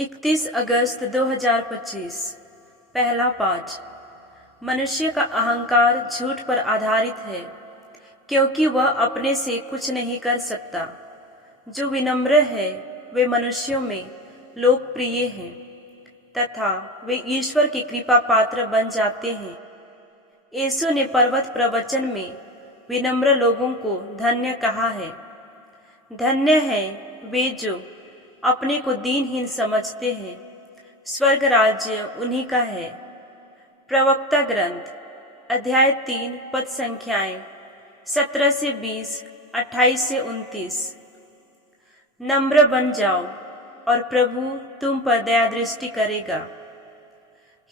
31 अगस्त 2025। पहला पाठ। मनुष्य का अहंकार झूठ पर आधारित है, क्योंकि वह अपने से कुछ नहीं कर सकता। जो विनम्र है वे मनुष्यों में लोकप्रिय हैं तथा वे ईश्वर की कृपा पात्र बन जाते हैं। यीशु ने पर्वत प्रवचन में विनम्र लोगों को धन्य कहा है। धन्य हैं वे जो अपने को दीनहीन समझते हैं, स्वर्ग राज्य उन्हीं का है। प्रवक्ता ग्रंथ अध्याय 3 पद संख्याएं 17 से 20, 28 से 29। नम्र बन जाओ और प्रभु तुम पर दया दृष्टि करेगा।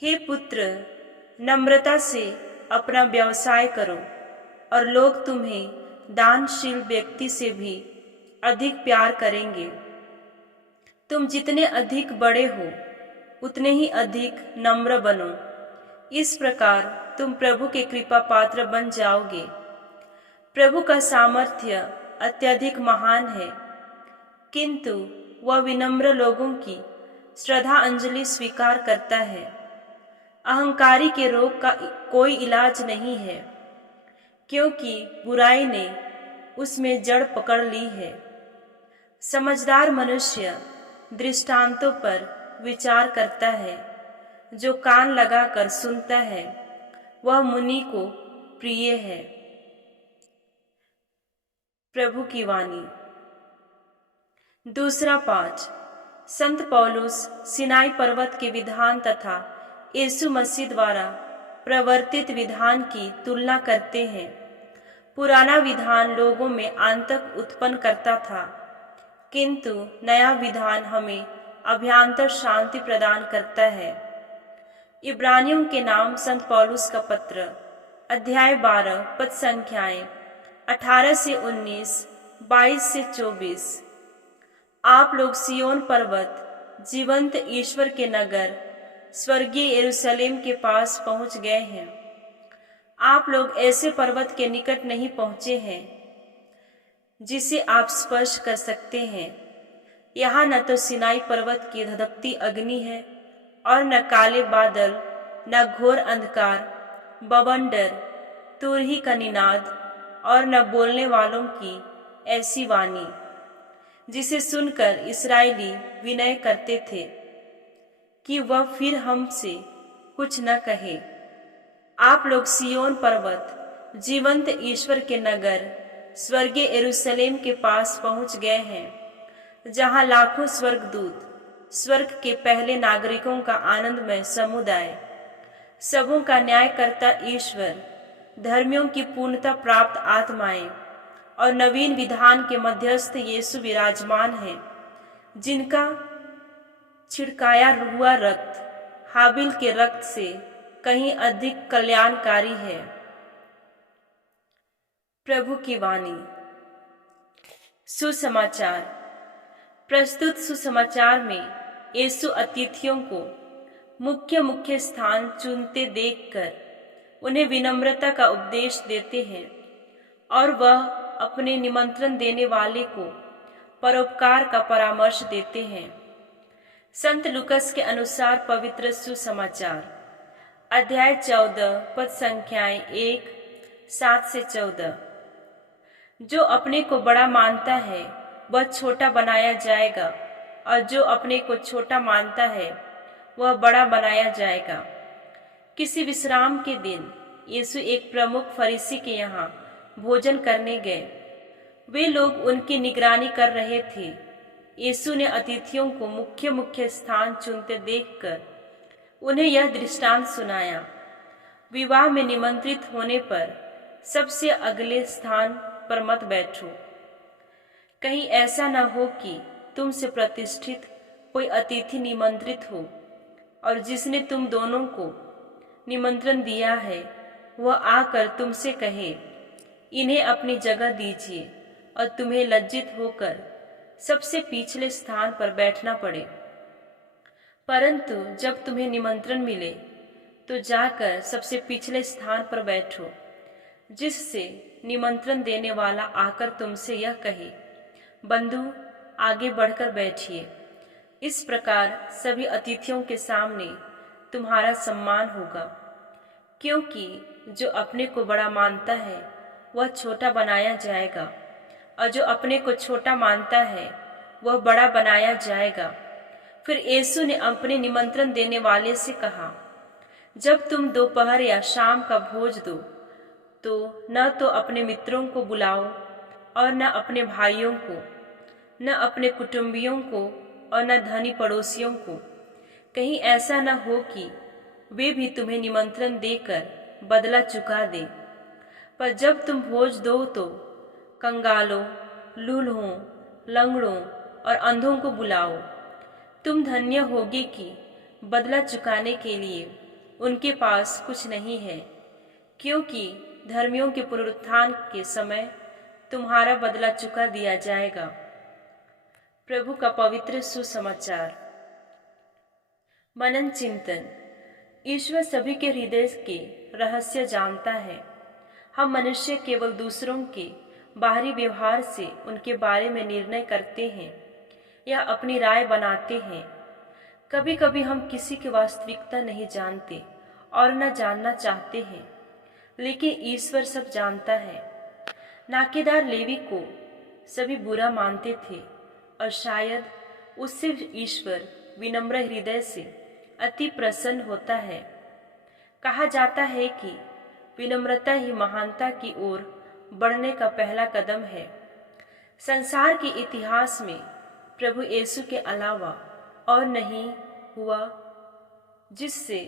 हे पुत्र, नम्रता से अपना व्यवसाय करो और लोग तुम्हें दानशील व्यक्ति से भी अधिक प्यार करेंगे। तुम जितने अधिक बड़े हो उतने ही अधिक नम्र बनो। इस प्रकार तुम प्रभु के कृपा पात्र बन जाओगे। प्रभु का सामर्थ्य अत्यधिक महान है, किंतु वह विनम्र लोगों की श्रद्धांजलि स्वीकार करता है। अहंकारी के रोग का कोई इलाज नहीं है, क्योंकि बुराई ने उसमें जड़ पकड़ ली है। समझदार मनुष्य दृष्टांतों पर विचार करता है। जो कान लगाकर सुनता है वह मुनि को प्रिय है। प्रभु की वाणी। दूसरा पाठ। संत पौलुस सिनाई पर्वत के विधान तथा यीशु मसीह द्वारा प्रवर्तित विधान की तुलना करते हैं। पुराना विधान लोगों में आतंक उत्पन्न करता था, किंतु नया विधान हमें अभ्यांतर शांति प्रदान करता है। इब्रानियों के नाम संत पौलुस का पत्र अध्याय 12 पद संख्याएं 18 से 19, 22 से 24। आप लोग सियोन पर्वत, जीवंत ईश्वर के नगर, स्वर्गीय यरूशलेम के पास पहुंच गए हैं। आप लोग ऐसे पर्वत के निकट नहीं पहुंचे हैं जिसे आप स्पर्श कर सकते हैं। यहाँ न तो सिनाई पर्वत की धधकती अग्नि है और न काले बादल, न घोर अंधकार, बवंडर, तुरही का निनाद और न बोलने वालों की ऐसी वाणी जिसे सुनकर इस्राएली विनय करते थे कि वह फिर हमसे कुछ न कहे। आप लोग सियोन पर्वत, जीवंत ईश्वर के नगर, स्वर्गीय यरूशलेम के पास पहुंच गए हैं, जहां लाखों स्वर्गदूत, स्वर्ग के पहले नागरिकों का आनंदमय समुदाय, सबों का न्यायकर्ता ईश्वर, धर्मियों की पूर्णता प्राप्त आत्माएं और नवीन विधान के मध्यस्थ यीशु विराजमान हैं, जिनका छिड़काया हुआ रक्त हाबिल के रक्त से कहीं अधिक कल्याणकारी है। प्रभु की वाणी। सुसमाचार। प्रस्तुत सुसमाचार में यीशु अतिथियों को मुख्य मुख्य स्थान चुनते देखकर उन्हें विनम्रता का उपदेश देते हैं और वह अपने निमंत्रण देने वाले को परोपकार का परामर्श देते हैं। संत लूकस के अनुसार पवित्र सुसमाचार अध्याय 14 पद संख्याएं 1, 7 से 14। जो अपने को बड़ा मानता है वह छोटा बनाया जाएगा, और जो अपने को छोटा मानता है वह बड़ा बनाया जाएगा। किसी विश्राम के दिन यीशु एक प्रमुख फरीसी के यहाँ भोजन करने गए। वे लोग उनकी निगरानी कर रहे थे। यीशु ने अतिथियों को मुख्य मुख्य स्थान चुनते देखकर उन्हें यह दृष्टांत सुनाया। विवाह में निमंत्रित होने पर सबसे अगले स्थान पर मत बैठो। कहीं ऐसा न हो कि तुमसे प्रतिष्ठित कोई अतिथि निमंत्रित हो और जिसने तुम दोनों को निमंत्रण दिया है वह आकर तुमसे कहे, इन्हें अपनी जगह दीजिए, और तुम्हें लज्जित होकर सबसे पिछले स्थान पर बैठना पड़े। परंतु जब तुम्हें निमंत्रण मिले तो जाकर सबसे पिछले स्थान पर बैठो, जिससे निमंत्रण देने वाला आकर तुमसे यह कहे, बंधु आगे बढ़कर बैठिए। इस प्रकार सभी अतिथियों के सामने तुम्हारा सम्मान होगा, क्योंकि जो अपने को बड़ा मानता है वह छोटा बनाया जाएगा, और जो अपने को छोटा मानता है वह बड़ा बनाया जाएगा। फिर यीशु ने अपने निमंत्रण देने वाले से कहा, जब तुम दोपहर या शाम का भोज दो तो न तो अपने मित्रों को बुलाओ और न अपने भाइयों को, न अपने कुटुंबियों को और न धनी पड़ोसियों को, कहीं ऐसा न हो कि वे भी तुम्हें निमंत्रण देकर बदला चुका दें। पर जब तुम भोज दो तो कंगालों, लूल्हों, लंगड़ों और अंधों को बुलाओ। तुम धन्य होगे कि बदला चुकाने के लिए उनके पास कुछ नहीं है, क्योंकि धर्मियों के पुनरुत्थान के समय तुम्हारा बदला चुका दिया जाएगा। प्रभु का पवित्र सुसमाचार। मनन चिंतन। ईश्वर सभी के हृदय के रहस्य जानता है। हम मनुष्य केवल दूसरों के बाहरी व्यवहार से उनके बारे में निर्णय करते हैं या अपनी राय बनाते हैं। कभी कभी हम किसी की वास्तविकता नहीं जानते और न जानना चाहते हैं, लेकिन ईश्वर सब जानता है। नाकेदार लेवी को सभी बुरा मानते थे और शायद उससे ईश्वर विनम्र हृदय से अति प्रसन्न होता है। कहा जाता है कि विनम्रता ही महानता की ओर बढ़ने का पहला कदम है। संसार के इतिहास में प्रभु यीशु के अलावा और नहीं हुआ जिससे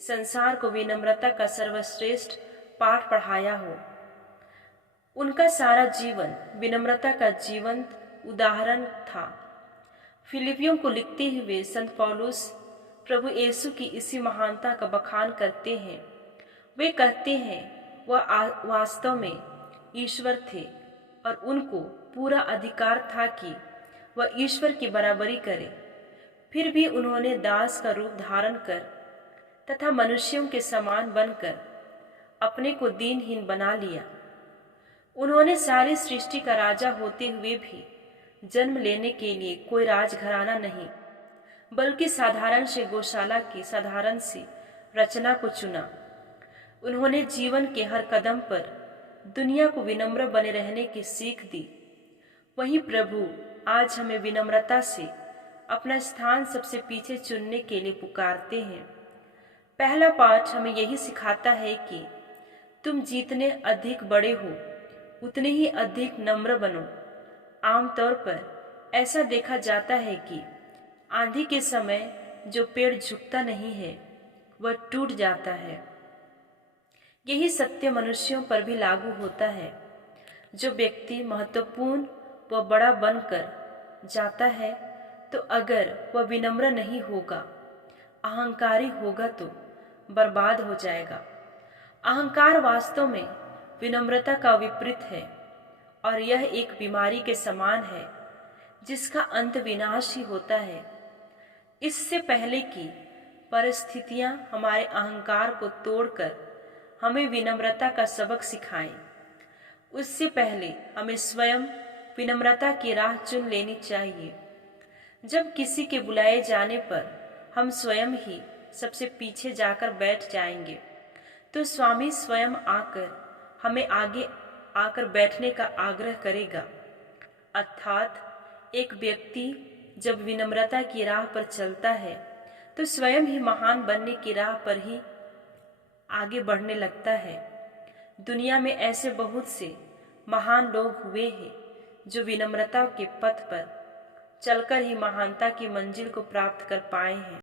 संसार को विनम्रता का सर्वश्रेष्ठ पाठ पढ़ाया हो। उनका सारा जीवन विनम्रता का जीवंत उदाहरण था। फिलिपियों को लिखते हुए संत पौलुस प्रभु यीशु की इसी महानता का बखान करते हैं। वे कहते हैं वह वास्तव में ईश्वर थे और उनको पूरा अधिकार था कि वह ईश्वर की बराबरी करे। फिर भी उन्होंने दास का रूप धारण कर तथा मनुष्यों के समान बनकर अपने को दीनहीन बना लिया। उन्होंने सारी सृष्टि का राजा होते हुए भी जन्म लेने के लिए कोई राजघराना नहीं, बल्कि साधारण से गौशाला की साधारण सी रचना को चुना। उन्होंने जीवन के हर कदम पर दुनिया को विनम्र बने रहने की सीख दी। वहीं प्रभु आज हमें विनम्रता से अपना स्थान सबसे पीछे चुनने के लिए पुकारते हैं। पहला पाठ हमें यही सिखाता है कि तुम जितने अधिक बड़े हो उतने ही अधिक नम्र बनो। आमतौर पर ऐसा देखा जाता है कि आंधी के समय जो पेड़ झुकता नहीं है वह टूट जाता है। यही सत्य मनुष्यों पर भी लागू होता है। जो व्यक्ति महत्वपूर्ण व बड़ा बनकर जाता है तो अगर वह विनम्र नहीं होगा, अहंकारी होगा तो बर्बाद हो जाएगा। अहंकार वास्तव में विनम्रता का विपरीत है और यह एक बीमारी के समान है जिसका अंत विनाश ही होता है। इससे पहले कि परिस्थितियां हमारे अहंकार को तोड़कर हमें विनम्रता का सबक सिखाएं, उससे पहले हमें स्वयं विनम्रता की राह चुन लेनी चाहिए। जब किसी के बुलाए जाने पर हम स्वयं ही सबसे पीछे जाकर बैठ जाएंगे तो स्वामी स्वयं आकर हमें आगे आकर बैठने का आग्रह करेगा। अर्थात एक व्यक्ति जब विनम्रता की राह पर चलता है तो स्वयं ही महान बनने की राह पर ही आगे बढ़ने लगता है। दुनिया में ऐसे बहुत से महान लोग हुए हैं जो विनम्रता के पथ पर चलकर ही महानता की मंजिल को प्राप्त कर पाए हैं।